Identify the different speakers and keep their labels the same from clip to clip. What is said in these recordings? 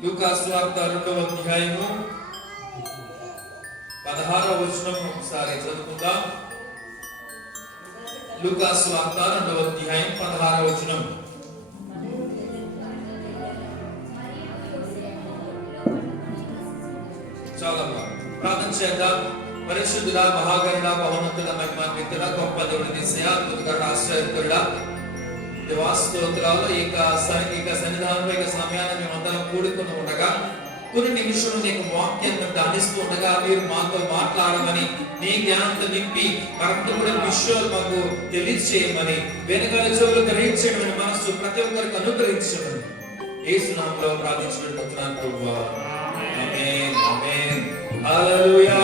Speaker 1: లూకాసు వార్త రెండవ అధ్యాయము పదహారవ వచనం ఒకసారి చదువుకుందాం లూకాసు వార్త రెండవ అధ్యాయం పదహారవ వచనం చాలా బాగుంది ప్రార్థన చేద్దాం పరిశుద్ధుడ మహాగరుడ భవనంతుడ మహిమాన్వితుడ గొప్ప దేవుడి దిశయ అద్భుతకరుడ ఆశ్చర్యకరుడ దేవాస్తోత్రాలు ఇక స- ఇక సన్నిధానంలో ఇక సమయాన్ని మేమందరం కూడుకుని ఉండగా కొన్ని నిమిషాలు నీకు వాక్యాన్ని ధ్యానిస్తూ ఉండగా మీరు మాతో మాట్లాడమని నీ జ్ఞానంతో నింపి మరంతా కూడా విషయాలు మాకు తెలియచేయమని వెనకాల చెవులు గ్రహించడం మనస్సు ప్రతి ఒక్కరికి అనుగ్రహించడం ఏ సునామంలో ప్రార్థించడం ప్రభువా. ఆమేన్ ఆమేన్. హల్లెలూయా హల్లెలూయా.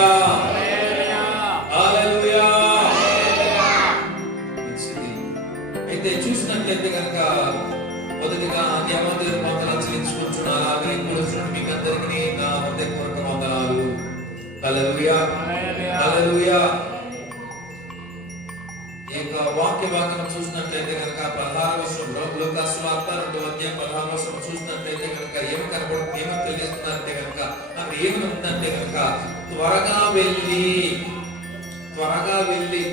Speaker 1: ఈ యొక్క వాక్య భాగం చూసినట్లయితే కనుక పదహారు వర్షంలో లోకాసు వార్త రెండు అధ్యాయం పదహారు వర్షం చూసినట్లయితే కనుక ఏమి కనబడుతుంది ఏమో తెలియస్తుందంటే కనుక అక్కడ ఏమి ఉందంటే కనుక త్వరగా వెళ్ళి త్వరగా వెళ్ళి.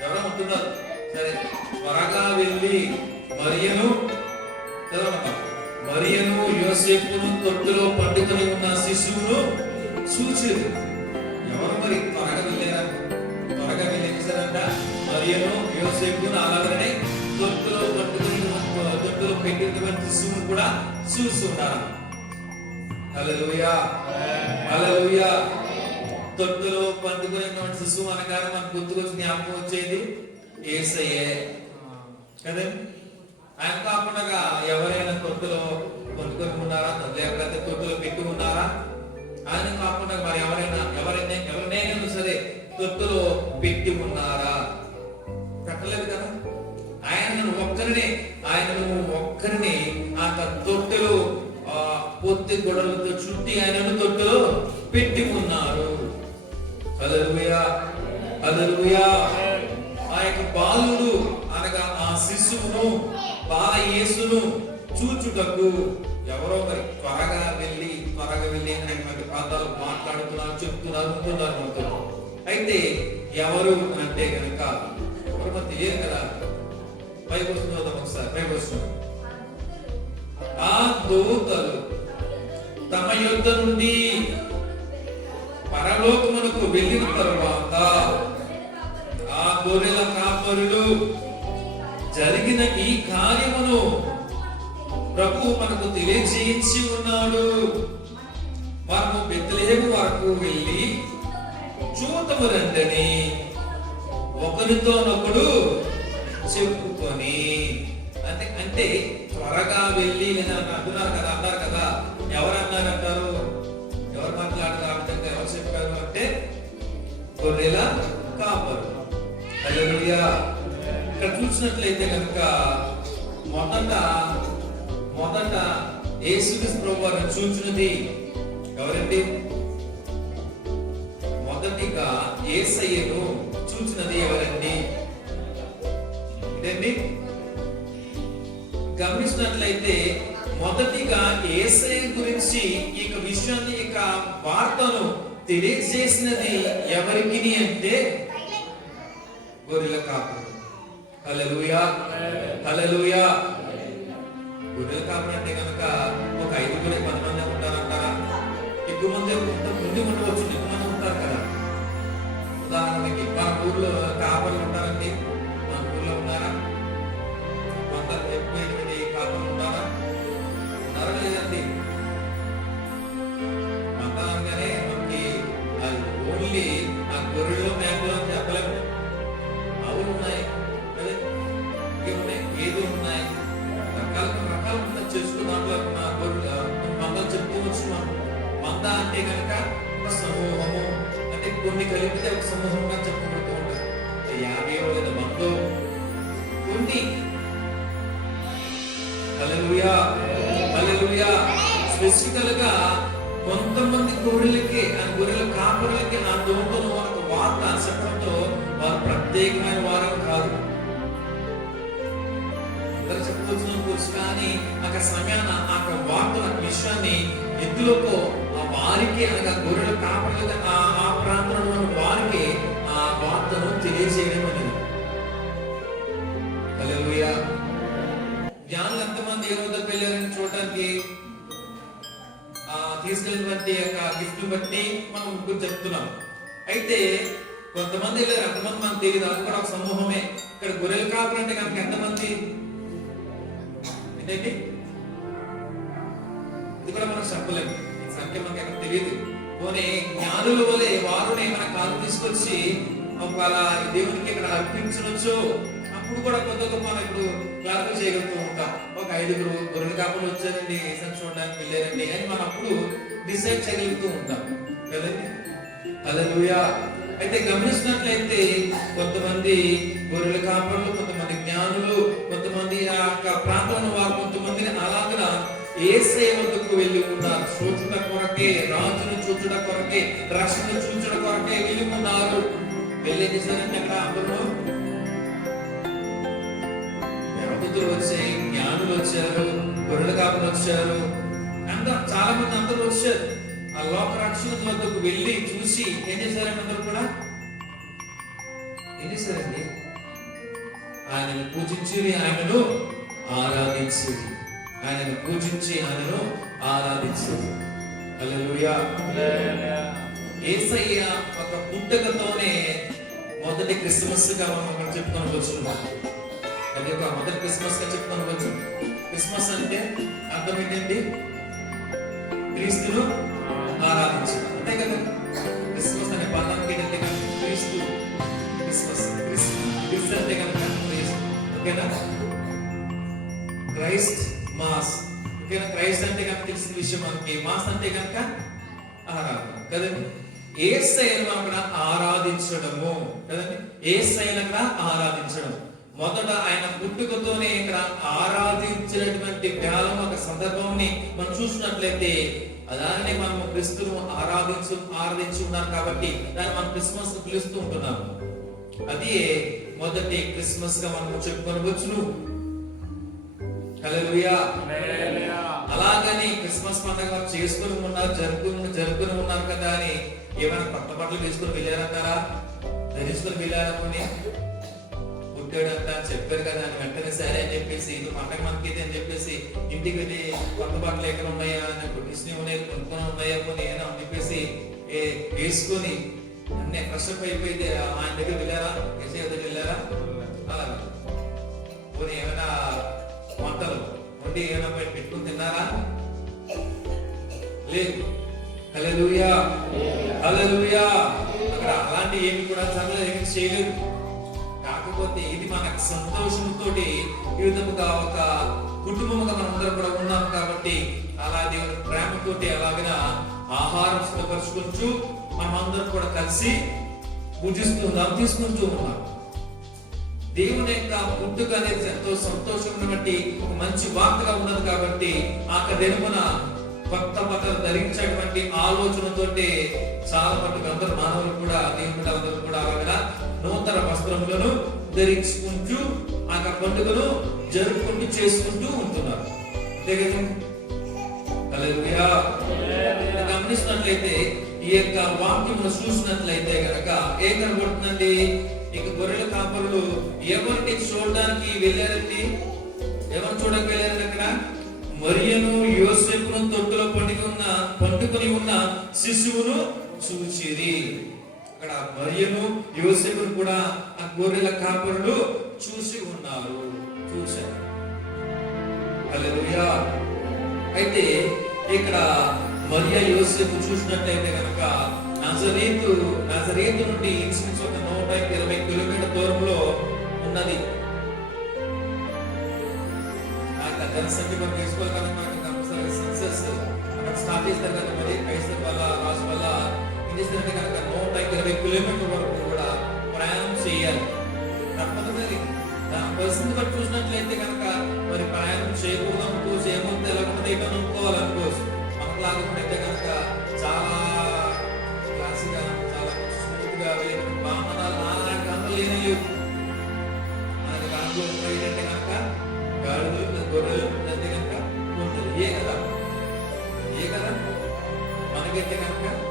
Speaker 1: ఎవరో ఉంటున్నారు? సరే. త్వరగా వెళ్ళి మరియను చదవనమ్మా మరియను యోసేపును తొట్టులో శిశువును చూచి ఎవరు మరి త్వరగా వెళ్ళారా త్వరగా వెళ్ళి మరియను యోసేపు అలాగనే తొట్టులో పట్టుకుని దొట్టులో తొట్టులో పెట్టినటువంటి శిశువును కూడా చూస్తున్నారు హల్లెలూయా. హల్లెలూయా. తొట్టులో పండుకునేటువంటి శిశువు అనగానే మనకు గుర్తుకొచ్చి జ్ఞాపకం వచ్చేది? ఏసయ్యే. కదండి ఆయన కాకుండా ఎవరైనా తొట్టులో పండుకొని ఉన్నారా? లేకపోతే తొట్టులో పెట్టి ఉన్నారా? ఆయన కాకుండా మరి ఎవరైనా ఎవరైనా ఎవరినైనా సరే తొట్టులో పెట్టి ఉన్నారా? పెట్టలేదు కదా? ఆయనను ఒక్కరిని ఆయనను ఒక్కరిని ఆ తొట్టెలు ఆ పొత్తి గొడవలతో చుట్టి ఆయనను తొట్టెలో పెట్టి ఉన్నారు. హల్లెలూయా హల్లెలూయా. ఆ యొక్క బాలుడు అనగా ఆ శిశువును బాల యేసును చూచుటకు ఎవరో ఒకరు త్వరగా వెళ్ళి త్వరగా వెళ్ళి అనేటువంటి పదాలు మాట్లాడుతున్నారు చెప్తున్నారు ఉంటున్నారు మనతో అయితే ఎవరు అంటే కనుక ఎవరు మనకు తెలియదు కదా? పైకి వస్తుంది ఒకసారి పైకి వస్తుంది. ఆ దూతలు తమ యుద్ధ నుండి పరలోకమునకు వెళ్ళిన తరువాత ఆ గొర్రెల కాపరులు జరిగిన ఈ కార్యమును ప్రభు మనకు తెలియజేయించి ఉన్నాడు. మనము పెద్దలేము వరకు వెళ్ళి చూతము రండని. ఒకరితోనొకడు చెప్పుకొని అంటే అంటే త్వరగా వెళ్ళి లేదా అంటున్నారు కదా అన్నారు కదా. ఎవరు అన్నారు అంటారు ఎవరు మాట్లాడతారు? ఆ విధంగా ఎవరు చెప్పారు అంటే గొర్రెల కాపరు. అదే ఇక్కడ చూసినట్లయితే కనుక మొదట మొదట యేసుక్రీస్తు ప్రభు వారిని చూచినది ఎవరండి? మొదటిగా యేసయ్యను చూచినది ఎవరండి? ఇదండి గమనించినట్లయితే మొదటిగా ఏసఐ గురించి ఈ విషయాన్ని యొక్క వార్తను తెలియజేసినది ఎవరికి అంటే గొర్రెల కాపురు. హల్లెలూయా. హల్లెలూయా. గొర్రెల కాపురు అంటే కనుక ఒక ఐదుగురే పది మంది ఉంటారంటారా ఎక్కువ మంది ఉంటారు ముందు ఉండవచ్చు ఎక్కువ మంది ఉంటారు కదా ఉదాహరణకి మన ఊర్లో కాపర్లు ఉంటారండి మన ఊర్లో ఉన్నారా వంద డెబ్బై ఎనిమిది కాపర్లు ఉన్నారా ఉన్నారా లేదండి మంది కలిపితే ఒక సమూహంగా చెప్పబడుతూ ఉంటారు. యాభై వేల మంది ఉంది. హల్లెలూయా. హల్లెలూయా. స్పెసిఫికల్ కొంతమంది గొర్రెలకి ఆ గొర్రెల కాపరులకి ఆ దూతను ఒక వార్త చెప్పడంతో వారు ప్రత్యేకమైన వారం కాదు. అందరూ చెప్పుకోవచ్చు కానీ ఆ సమయాన ఆ వార్త విషయాన్ని వృద్ధులకు ఆ వారికి అనగా గొర్రెల కాపరులుగా ఆ ప్రాంతంలో తెలియజేయడం అనేది జ్ఞానులు ఎంతమంది ఏ వద్దకు వెళ్ళారని చూడడానికి ఆ తీసుకెళ్ళినటువంటి యొక్క గిఫ్ట్ బట్టి మనం ముగ్గురు చెప్తున్నాం. అయితే కొంతమంది వెళ్ళారు ఎంతమంది మనకు తెలియదు. అది కూడా ఒక సమూహమే. ఇక్కడ గొర్రెలు కాపులు కనుక ఎంతమంది? ఏంటండి? ఇది కూడా మనం చెప్పలేము. సంఖ్య మనకి ఎక్కడ తెలియదు. పోనీ జ్ఞానుల వలె వారునే మన కాలు తీసుకొచ్చి ఒకవేళ దేవునికి ఇక్కడ అర్పించవచ్చు అప్పుడు కూడా కొంత గొప్ప మనం ఇప్పుడు క్లారిఫై చేయగలుగుతూ ఉంటాం. ఒక ఐదుగురు గొర్రెల కాపులు వచ్చారండి ఏసన్ చూడడానికి వెళ్ళారండి అని మనం అప్పుడు డిసైడ్ చేయగలుగుతూ ఉంటాం. కదండి? హల్లెలూయా. అయితే గమనించినట్లయితే కొంతమంది గొర్రెల కాపరులు కొంతమంది జ్ఞానులు కొంతమంది ఆ యొక్క ప్రాంతంలో వారు కొంతమందిని అలాగా ఏసే వద్దకు వెళ్ళి ఉన్నారు. చూచుట కొరకే రాజును చూచుట కొరకే రక్షణ చూచుట కొరకే వెళ్ళి ఉన్నారు. వెళ్ళి చేశారంటే అక్కడ అందరూ దేవదూతలు వచ్చాయి జ్ఞానులు వచ్చారు గొర్రెల కాపులు వచ్చారు అందరూ చాలా మంది అందరూ వచ్చారు ఆ లోక రక్షణ వద్దకు వెళ్ళి చూసి ఏం చేశారండి అందరూ కూడా ఏం చేశారండి ఆయనను పూజించి ఆయనను ఆరాధించి ఆయనను పూజించి ఆయనను ఆరాధించి యేసయ్య ఒక పుట్టుకతోనే మొదటి క్రిస్మస్గా మనం అక్కడ చెప్పుకొని వచ్చినాం అది ఒక మొదటి క్రిస్మస్గా చెప్పుకొని వచ్చు క్రిస్మస్ అంటే అర్థం ఏంటండి? క్రీస్తును ఆరాధించడం. అంతే కదా? క్రిస్మస్ అనే పదానికి ఏంటంటే కనుక క్రీస్తు క్రిస్మస్ క్రిస్ క్రిస్ అంటే కనుక ఓకేనా? Christ mass. ఓకేనా? క్రైస్ట్ అంటే కనుక తెలిసిన విషయం మనకి. మాస్ అంటే కనుక ఆరాధన. కదండి? ఏ అక్కడ ఆరాధించడము. కదండి? ఏ అక్కడ ఆరాధించడం. మొదట ఆయన పుట్టుకతోనే ఇక్కడ ఆరాధించినటువంటి కాలం ఒక సందర్భంని మనం చూసినట్లయితే అలానే మనం క్రిస్తును ఆరాధించు ఆరాధించి ఉన్నాం కాబట్టి దాన్ని మనం క్రిస్మస్ పిలుస్తూ ఉంటున్నాం అది మొదటి క్రిస్మస్గా మనం చెప్పుకొనవచ్చును. హల్లెలూయా. అలాగని క్రిస్మస్ పండుగ చేసుకుని ఉన్నారు జరుపుకుని జరుపుకుని ఉన్నారు కదా అని ఏమైనా కొత్త బట్టలు వేసుకుని వెళ్ళారంటారా? ధరించుకుని వెళ్ళారనుకోండి. పుట్టాడంట చెప్పారు కదా అని వెంటనే సరే అని చెప్పేసి ఇది పండగ మనకి ఇది అని చెప్పేసి ఇంటికి వెళ్ళి కొత్త బట్టలు ఎక్కడ ఉన్నాయా? అని ఉన్నాయి కొనుక్కొని ఉన్నాయా? కొని అని చెప్పేసి ఏ వేసుకొని అన్ని కష్టం అప్ అయిపోయి ఆయన దగ్గర వెళ్ళారా? ఎస్ఐ దగ్గర వెళ్ళారా? అలా పోనీ ఏమైనా వంటలు వండి ఏమైనా పెట్టుకుని తిన్నారా? లేదు. హల్లెలూయా. హల్లెలూయా. అక్కడ అలాంటి ఏమి కూడా చదవలేదు ఏమి చేయలేదు. కాకపోతే ఇది మనకు సంతోషంతో ఈ విధముగా ఒక కుటుంబముగా మనందరం కూడా ఉన్నాం కాబట్టి అలా దేవుని ప్రేమతోటి అలాగిన ఆహారం సిద్ధపరచుకుంటూ మనమందరం అందరం కూడా కలిసి పూజిస్తుందాం తీసుకుంటూ ఉన్నాం. దేవుని యొక్క పుట్టుక అనేది ఎంతో సంతోషం ఒక మంచి వార్తగా ఉన్నది కాబట్టి ఆ దినమున కొత్త బట్టలు ధరించేటువంటి ఆలోచనతోటి చాలా మటుకు అందరు మానవులు కూడా దేవుని అందరూ కూడా అలాగా నూతన వస్త్రములను ధరించుకుంటూ ఆ పండుగను జరుపుకుంటూ చేసుకుంటూ ఉంటున్నారు. అంతే కదా. గమనిస్తున్నట్లయితే ఈ యొక్క వాక్యమును చూసినట్లయితే గనక ఏం కనబడుతుందండి? ఇక గొర్రెల కాపరులు ఎవరిని చూడడానికి వెళ్ళారండి? ఎవరు చూడడానికి వెళ్ళారండి అక్కడ? మరియను యోసేపును తొట్టులో పండుకున్న ఉన్న పండుకొని ఉన్న శిశువును చూచిరి. అక్కడ మరియను యోసేపును కూడా ఆ గొర్రెల కాపరులు చూసి ఉన్నారు. చూశారు. హల్లెలూయా. అయితే ఇక్కడ మరియా యోసేపు చూసినట్లయితే కనుక నజరేతు నజరేతు నుండి ఇన్సిడెంట్స్ ఒక నూట ఇరవై కిలోమీటర్ దూరంలో ఉన్నది. జనసంఖ్య మనం తీసుకోవాలి కనుక మనకి కంపల్సరీ అక్కడ స్టార్ట్ చేస్తారు మరి క్రైస్తవ వల్ల రాజు వల్ల ఏం చేస్తారంటే కనుక నూట ఇరవై కిలోమీటర్ వరకు కూడా ప్రయాణం చేయాలి. తప్పదు మరి. దాని పరిస్థితి బట్టి చూసినట్లయితే కనుక మరి ప్రయాణం చేయకూడదు అనుకోవచ్చు ఏమంటే ఎలా ఉంటుంది ఏంటో అయితే కనుక చాలా క్లాసిక్గా చాలా వాహనాలు లేని లేవు. చేయగలం ఏ గలం అనుగతి కనుక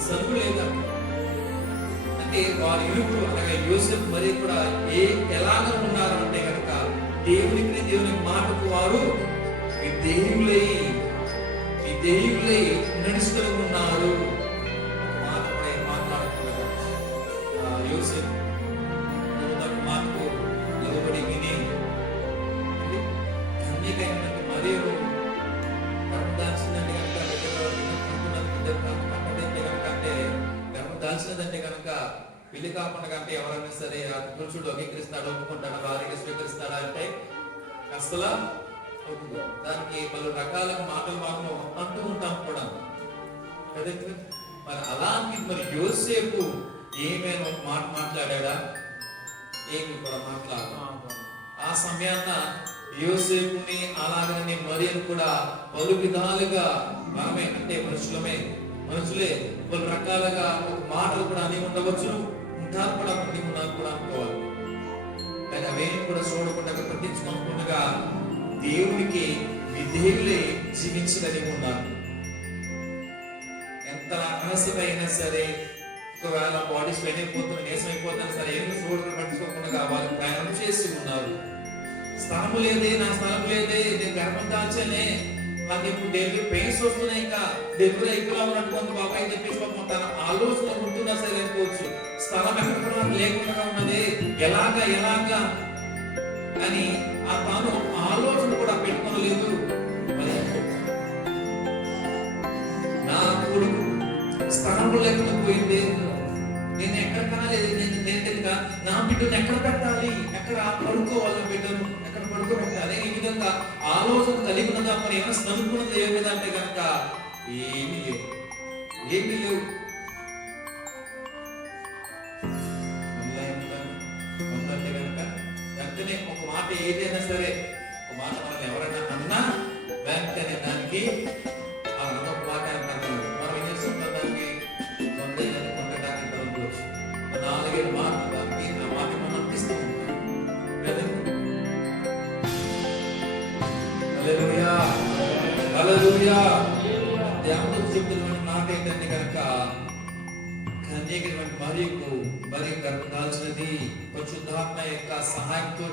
Speaker 1: సరుకు లేదా? అంటే వారి ఇరువురు అనగా యూసెఫ్ మరి కూడా ఏ ఎలాగ ఉన్నారంటే కనుక దేవునికి దేవుని మాటకు వారు విధేయులై విధేయులై నడుస్తూ ఉన్నారు. పెళ్ళి కాకుండా అంటే ఎవరైనా సరే ఆ పురుషుడు అంగీకరిస్తాడు ఒప్పుకుంటాడు భార్యకి స్వీకరిస్తాడా అంటే అసలు దానికి పలు రకాల మాటలు మాత్రం అంటూ ఉంటాం కూడా. కదండి మరి అలాంటి మరి యోసేపు ఏమైనా ఒక మాట మాట్లాడా ఏమి కూడా మాట్లాడు ఆ సమయాన యోసేపుని అలాగనే మరియను కూడా పలు విధాలుగా మనమే అంటే మనుషులమే మనుషులే పలు రకాలుగా మాటలు కూడా అని ఉండవచ్చు ఉంటారు కూడా మంది నాకు కూడా అనుకోవాలి. కానీ అవేమి కూడా చూడకుండా పట్టించుకోకుండా దేవునికి విధేయులే జీవించగలిగి ఉన్నారు ఎంత అనవసరమైనా సరే ఒకవేళ బాడీ స్పెయిన్ అయిపోతుంది నీసం అయిపోతున్నా సరే ఏమి చూడకుండా పట్టించుకోకుండా వాళ్ళు ప్రయాణం చేసి ఉన్నారు. స్థలము లేదే నా స్థలం లేదే నేను గర్భం దాల్చలే నాకు ఇప్పుడు డెలివరీ పెయిన్స్ వస్తున్నాయి ఇంకా. డెలివరీ ఎక్కువ ఉన్నట్టు కొంత బాబాయ్ చెప్పేసి పాపం తన ఆలోచన ఉంటున్నా సరే అనుకోవచ్చు. స్థలం ఎక్కడ కూడా లేకుండా ఉన్నది. ఎలాగా ఎలాగా అని ఆ తాను ఆలోచన కూడా పెట్టుకోలేదు నా కొడుకు స్థలం లేకుండా పోయింది. నేను ఎక్కడ కాలేదు నేను నేను తెలియక నా బిడ్డను ఎక్కడ పెట్టాలి? ఎక్కడ పడుకోవాలి బిడ్డను ఎక్కడ పడుకోబెట్టాలి? ఈ విధంగా ఆలోచన కలిగి ఉన్నదా? మరి ఏమైనా చదువుకున్నది ఏ విధంగా? అంటే కనుక ఏమీ లేవు. ఏమీ లేవు. ఎవరైనా అన్నా వెంటనే దానికి ఆ అదొక మాట అంటారు మనం ఏం చేస్తుంటాం దానికి వంద ఏళ్ళు కొంత దాకా అనుకోవచ్చు నాలుగైదు మాటలు దానికి ఆ మాట మనం అనిపిస్తూ ఉంటాం కదండి హల్లెలూయా హల్లెలూయా దేవుడు చెప్తున్నటువంటి మాట ఏంటంటే కనుక కన్యకటువంటి మరియకు మరి గర్భదాల్చినది పరిశుద్ధాత్మ యొక్క సహాయంతో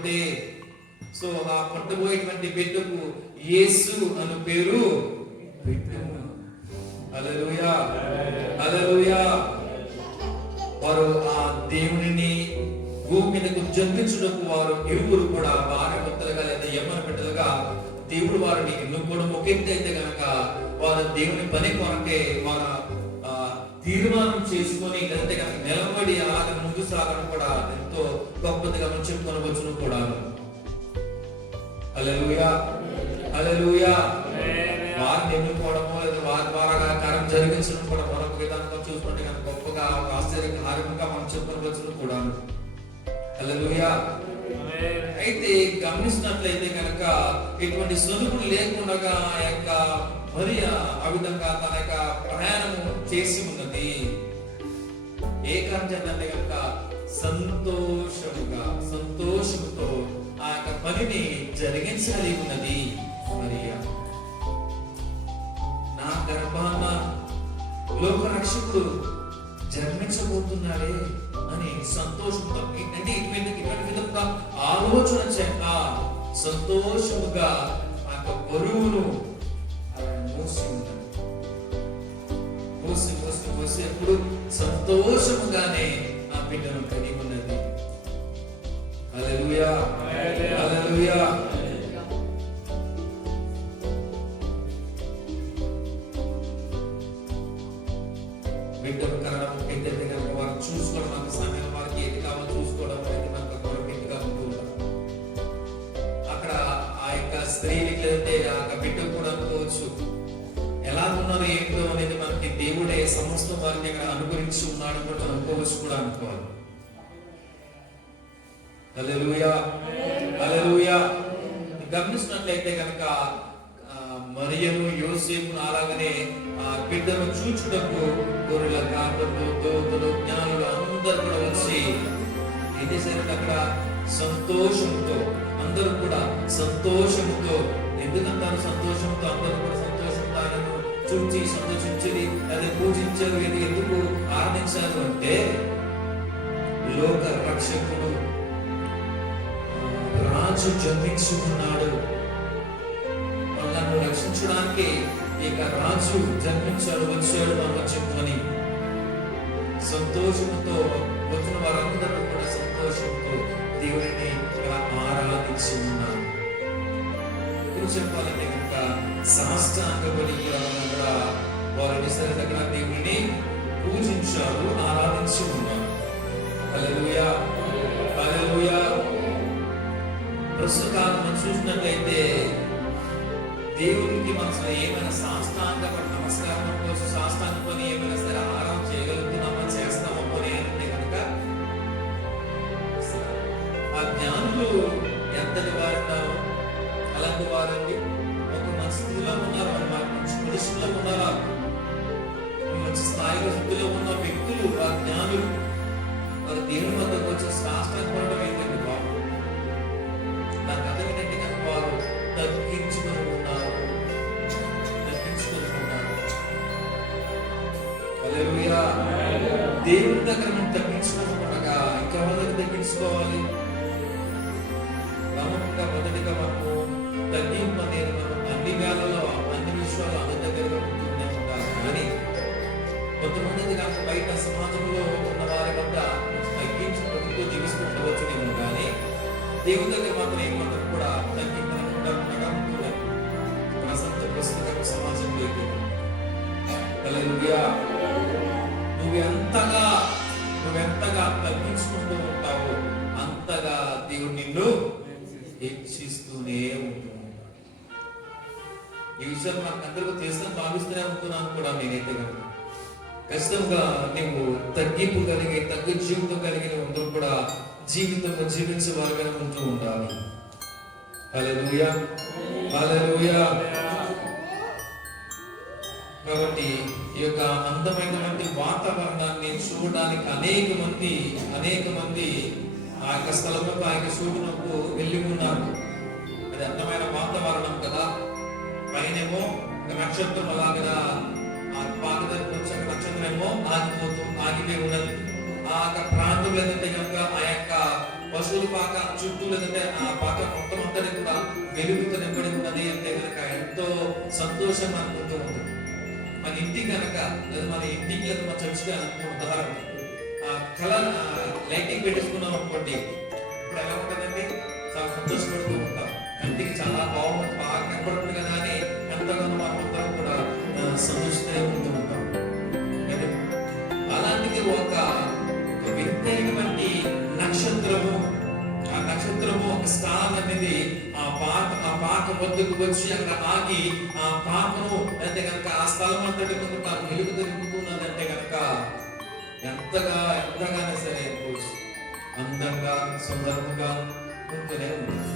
Speaker 1: సో ఆ పట్టబోయేటువంటి బిడ్డకు యేసు అను పేరు పెట్టాను అలలుయా అలలుయా వారు ఆ దేవునిని భూమి మీదకు జన్మించుటకు వారు ఇరువురు కూడా భార్య భర్తలుగా లేదా యమన బిడ్డలుగా దేవుడు వారిని ఎన్నుకోవడం ఒక అయితే కనుక వారు దేవుని పని కొరకే వారు తీర్మానం చేసుకొని లేదంటే కనుక నిలబడి అలాగే ముందు సాగడం కూడా ఎంతో గొప్పదిగా మనం చెప్పుకొనవచ్చును కూడా అలా హల్లెలూయా. వారిని ఎన్నుకోవడమో లేదా వారి ద్వారా కార్యం జరిగించడం కూడా మరొక విధానంగా చూసుకుంటే కనుక గొప్పగా ఒక ఆశ్చర్యకార్యంగా మనం చెప్పుకోవచ్చును కూడా హల్లెలూయా. అయితే గమనించినట్లయితే కనుక ఇటువంటి సొనుకులు లేకుండా ఆ యొక్క మరియ ఆ విధంగా తన యొక్క ప్రయాణము చేసి ఉన్నది. ఏ కారణం అంటే కనుక సంతోషముగా సంతోషముతో ఆ యొక్క పనిని జరిగించాలి ఉన్నది. నా గర్భాన లోక రక్షకుడు జన్మించబోతున్నాడే అని సంతోషంతో అంటే ఇటువంటి ఇటువంటి విధంగా ఆలోచన చేత సంతోషముగా ఆ యొక్క బరువును మోసి ఉన్నది మోసి మోసి మోసి ఎప్పుడు సంతోషముగానే ఆ బిడ్డను కలిగి ఉన్నది. హల్లెలూయా. హల్లెలూయా. బిడ్డలు గమనిస్తున్నట్లయితే కనుక ఆ, మరియను యోసేపును అలాగనే ఆ బిడ్డను చూచుటకు గొర్రెల కాపర్లు దోతులు జ్ఞానులు అందరూ కూడా వచ్చి ఏం చేశారంటే అక్కడ సంతోషంతో అందరూ కూడా సంతోషంతో ఎందుకంటారు సంతోషంతో? అందరూ కూడా సంతోషంతో ఆయనను చూచి సంతోషించేది అది పూజించారు ఇది ఎందుకు ఆరాధించారు అంటే లోక రక్షకుడు రాజు జన్మించి ఉన్నాడు మనల్ని రక్షించడానికి ఇక రాజు జన్మించాడు వచ్చాడు మనం చెప్పుకొని సంతోషంతో వచ్చిన వారందరూ కూడా సంతోషంతో దేవుడిని ఇక్కడ ఆరాధించి ఉన్నారు ఇప్పుడు చెప్పాలంటే కనుక సాష్టాంగపడి కూడా మనం వారిని సరి దగ్గర దేవుడిని పూజించారు ఆరాధించి ఉన్నారు Hallelujah. Hallelujah. ప్రస్తుత కాలం మనం చూసినట్లయితే దేవునికి మనసులో ఏమైనా సాష్టాంగపడి నమస్కారం కోసం సాష్టాంగపని ఏమైనా సరే ఆరాధన చేయగలుగుతున్నామా చేస్తామా పని అంటే కనుక ఆ జ్ఞానులు ఎంతటి వారు ఉన్నారు? అలాంటి వారండి. ఒక మంచి స్థితిలో ఉన్నారు అన్నమాట మంచి పొజిషన్లో ఉన్నారు? దేవుని దగ్గర మనం తగ్గించుకోకుండా ఇంకెవరి దగ్గర తగ్గించుకోవాలి క్రమంగా మొదటిగా మనము తగ్గింపు అనేది మనం అన్ని వేళల్లో అన్ని విషయాలు అందరి దగ్గరగా ఉంటుందే ఉండాలి. కానీ కొంతమంది కాక బయట సమాజంలో ఉన్న వారి వద్ద తగ్గించి ప్రభుత్వం జీవిస్తూ ఉండవచ్చు నేను కానీ దేవుని దగ్గర మాత్రం ఏమాత్రం కూడా తగ్గింపులను ఉండకుండా ఉంటున్నాను ప్రసంత ప్రస్తుతం సమాజంలో హల్లెలూయా. హెచ్చిస్తూనే ఉంటూ ఉంటాడు. ఈ విషయం నాకు అందరికీ తెలుసని భావిస్తూనే ఉంటున్నాను కూడా నేనైతే కనుక ఖచ్చితంగా నువ్వు తగ్గింపు కలిగి తగ్గు జీవితం కలిగిన ఉంటూ కూడా జీవితంలో జీవించే వారిగా ఉంటూ ఉండాలి. హల్లెలూయా. హల్లెలూయా. కాబట్టి ఈ యొక్క అందమైనటువంటి వాతావరణాన్ని చూడడానికి అనేక మంది అనేక మంది ఆ యొక్క స్థలంలో ఆ యొక్క చూడనకు వెళ్ళి ఉన్నారు. అది అందమైన వాతావరణం కదా. పైనేమో ఒక నక్షత్రం అలాగదా ఆ పాత దగ్గర వచ్చాక నక్షత్రం ఏమో ఆగిపోతూ ఆగిపోయి ఉన్నది ఆ యొక్క ప్రాంతం లేదంటే కనుక ఆ యొక్క పశువుల పాక చుట్టూ లేదంటే ఆ పాక మొత్తం అంతా కూడా వెలుగుతో నింపడి ఉన్నది అంటే కనుక ఎంతో సంతోషం అనుకుంటూ ఉంటుంది. మన ఇంటికి కనుక లేదా మన ఇంటికి లేదా మన చర్చికి అనుకున్న ఉదాహరణ. కలర్ లైటింగ్ పెట్టేసుకున్నాం అనుకోండి ఇప్పుడు ఎలా ఉంటుందండి? చాలా సంతోషపడుతూ ఉంటాం. కంటికి చాలా బాగుంటుంది బాగా కనపడుతుంది కదా అని ఎంతగానో మనమందరం కూడా సంతోషంగా ఉంటూ ఉంటాం. అలాంటిది ఒక వింతైనటువంటి నక్షత్రము. ఆ నక్షత్రము ఒక స్టార్ అనేది ఆ పాక ఆ పాక వద్దకు వచ్చి అక్కడ ఆగి ఆ పాకను అంటే కనుక ఆ స్థలం అంతటి కొంత వెలుగు తిరుగుతున్నదంటే కనుక ఎంతగా ఎంతగానే సరే అనుకోవచ్చు అందంగా సుందరంగా ఉంటూనే ఉంటుంది.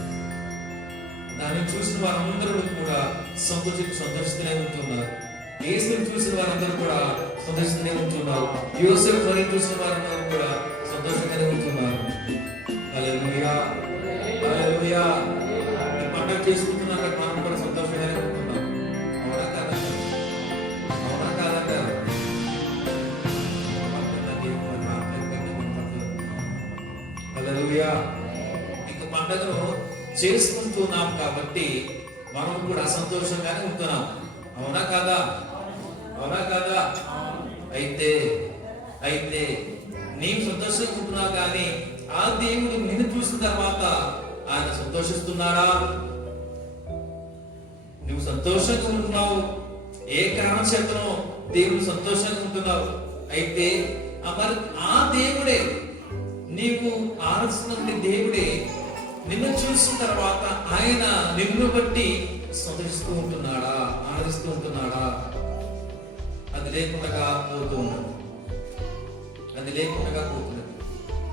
Speaker 1: దాన్ని చూసిన వారందరూ కూడా సంతోషి సంతోషిస్తూనే ఉంటున్నారు. యేసుని చూసిన వారందరూ కూడా సంతోషిస్తూనే ఉంటున్నారు. యోసేపు మరి చూసిన వారందరూ కూడా సంతోషంగానే ఉంటున్నారు. అలా మీకు ఇక పండుగను చేసుకుంటున్నాం కాబట్టి మనం కూడా సంతోషంగానే ఉంటున్నాం. అవునా కాదా? అవునా కాదా? అయితే అయితే నీవు సంతోషంగా ఉంటున్నావు కానీ ఆ దేవుడు నిన్ను చూసిన తర్వాత ఆయన సంతోషిస్తున్నారా? నువ్వు సంతోషంగా ఉంటున్నావు. ఏ కారణం చేతనో దేవుడు సంతోషంగా ఉంటున్నావు. అయితే మరి ఆ దేవుడే నీకు ఆరాధిస్తున్న దేవుడే నిన్ను చూసిన తర్వాత ఆయన నిన్ను బట్టి సంతరిస్తూ ఉంటున్నాడా? ఆనందిస్తూ ఉంటున్నాడా? అది లేకుండా పోతూ ఉన్నాడు అది లేకుండా పోతున్నది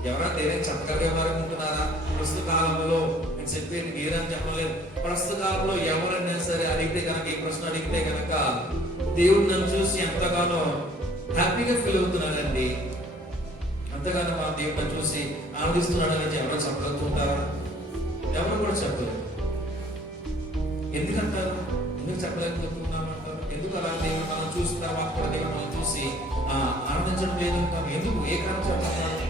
Speaker 1: ఎవరైనా ఏదైనా చక్కగా వ్యవహారం ఉంటున్నారా? ప్రస్తుత కాలంలో నేను చెప్పేది మీరని చెప్పలేదు. ప్రస్తుత కాలంలో ఎవరైనా సరే అడిగితే కనుక ఈ ప్రశ్న అడిగితే కనుక దేవుడు నన్ను చూసి ఎంతగానో హ్యాపీగా ఫీల్ అవుతున్నాడండి. అంతగానో మా దేవుని చూసి ఆనందిస్తున్నాడని ఎవరైనా చెప్పగలుగుతుంటారా? ఎవరు కూడా చెప్పలేదు ఎందుకంటారు? ఎందుకు చెప్పలేకపోతున్నామంటారు? ఎందుకు అలా దేవుడు మనం చూసి తర్వాత కూడా దేవుడు మనం చూసి ఆనందించడం లేదు ఎందుకు? ఏ కారణం చెప్పాలి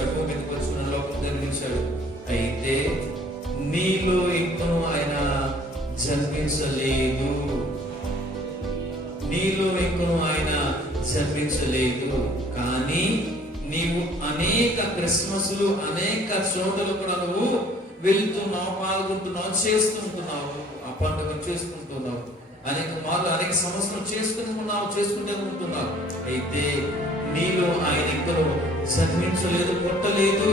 Speaker 1: ఉన్నాడు జన్మించాడు లోపం జన్మించాడు అయితే నీలో ఇంకను ఆయన జన్మించలేదు. నీలో ఇంకను ఆయన జన్మించలేదు. కానీ నీవు అనేక క్రిస్మస్లు అనేక చోటలు కూడా నువ్వు వెళ్తున్నావు పాల్గొంటున్నావు చేస్తుంటున్నావు ఆ పండుగ చేసుకుంటున్నావు. అనేక మార్లు అనేక సంవత్సరం చేసుకుంటున్నావు చేసుకుంటూ ఉంటున్నావు. అయితే నీలో ఆయన ఇద్దరు జన్మించలేదు కొట్టలేదు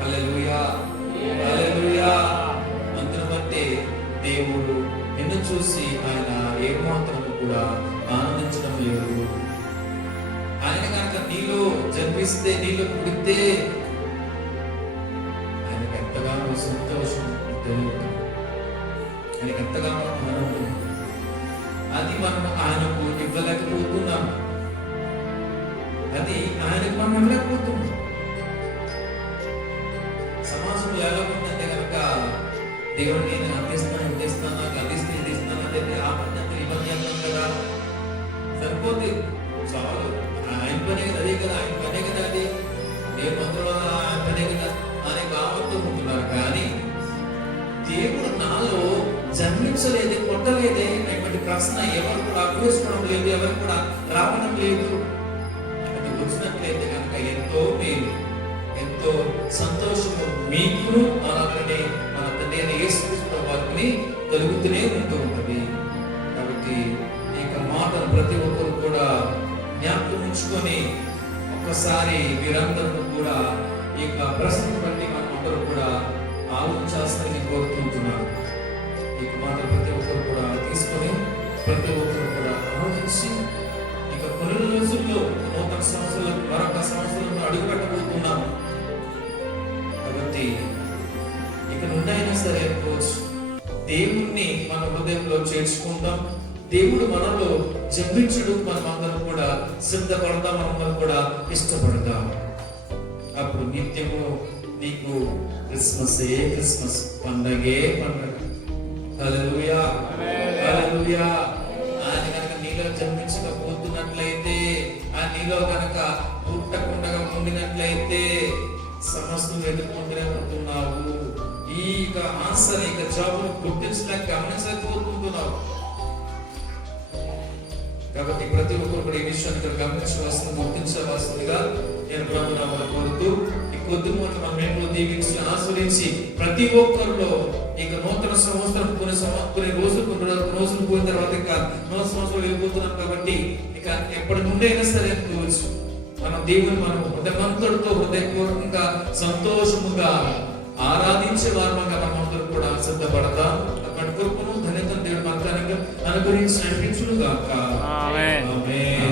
Speaker 1: హల్లెలూయా అందును బట్టి దేవుడు నిన్ను చూసి ఆయన ఏమాత్రం కూడా ఆనందించడం లేదు. ఆయన కనుక నీలో జన్మిస్తే నీలో పుడితే ఆయనకు ఎంతగానో సంతోషం తెలియదు ఆయనకు ఎంతగానో ఆనందం అది మనం ఆయనకు ఇవ్వలేకపోతున్నాం. అది ఆయనకు మనం ఇవ్వలేకపోతుంది సమాజంలో ఎలా ఉందంటే కనుక దేవుడు నేను అందిస్తాను అందిస్తాను నాకు అందిస్తే ఇది ఇస్తాను అంటే ఆ పని అంటే ఈ పని కదా. సరిపోతే చాలు. ఆయన పనే కదా అదే కదా ఆయన పనే కదా అది. నేను మంత్రులు ఆయన పనే కదా. అని కావద్దు ఉంటున్నారు కానీ దేవుడు నాలో జన్మించలేదే కొట్టలేదే అనేటువంటి ప్రశ్న ఎవరు కూడా అభ్యసించడం లేదు ఎవరు కూడా రావడం లేదు. ఉంచుకొని ఒక్కసారి మీరందరూ కూడా ఈ యొక్క ప్రశ్న బట్టి మనం అందరూ కూడా ఆలోచించాల్సిందని కోరుకుంటున్నాను ఈ యొక్క మాటలు ప్రతి ఒక్కరు కూడా తీసుకొని ప్రతి ఒక్కరు కూడా ఆలోచించి ఇక కొన్ని రోజుల్లో నూతన సంవత్సరం మరొక సంవత్సరంలో అడుగు పెట్టబోతున్నాము కాబట్టి ఇక నుండైనా సరే కోచ్ దేవుణ్ణి మన హృదయంలో చేర్చుకుంటాం. దేవుడు మనలో జపించడం మనం అందరం కూడా సిద్ధపడతాం మనందరం కూడా ఇష్టపడతాం అప్పుడు నిత్యము నీకు క్రిస్మస్ ఏ క్రిస్మస్ పండగే పండగ. హల్లెలూయా. హల్లెలూయా. ఆయన కనుక నీలో జన్మించకపోతున్నట్లయితే ఆ నీలో కనుక పుట్టకుండా ఉండినట్లయితే సమస్తం ఎదుర్కొంటూనే ఉంటున్నావు ఈ యొక్క ఆన్సర్ ఇక యొక్క జాబ్ గమనించలేకపోతున్నావు కాబట్టి ప్రతి ఒక్కరు కూడా ఈ విషయాన్ని ఇక్కడ గమనించవలసింది గుర్తించవలసిందిగా నేను ప్రభుత్వం కోరుతూ ఈ కొద్ది మూట మన మేము దీవించి ఆస్వాదించి ప్రతి ఒక్కరిలో ఇక నూతన సంవత్సరం కొన్ని కొన్ని రోజులు కొన్ని రోజులు పోయిన తర్వాత ఇంకా నూతన సంవత్సరం వెళ్ళిపోతున్నాం కాబట్టి ఇక ఎప్పటి నుండి అయినా సరే అనుకోవచ్చు మన దేవుని మనం హృదయమంతటితో హృదయపూర్వకంగా సంతోషముగా ఆరాధించే వారంగా మనం అందరూ కూడా సిద్ధపడతాం. అటువంటి కృపను ధన్యత దేవుడు మనకు అనుగ్రహించి నడిపించును గాక
Speaker 2: ఆమేన్.
Speaker 1: ఆమేన్.